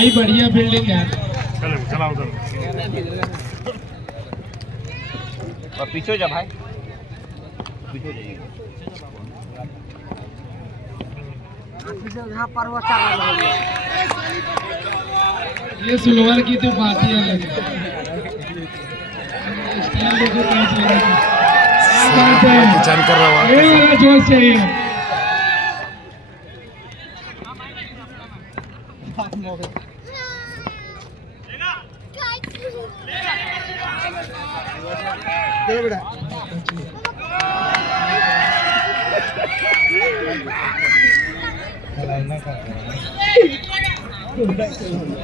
भाई बढ़िया बिल्डिंग है। चला उधर पीछे जा भाई, पीछे जाइए। ये सुलवार की तो बात ही अलग है। स्टाइल देखो कैच लगा है। क्या बात है, चल कर रहा ये वाला जोश चाहिए।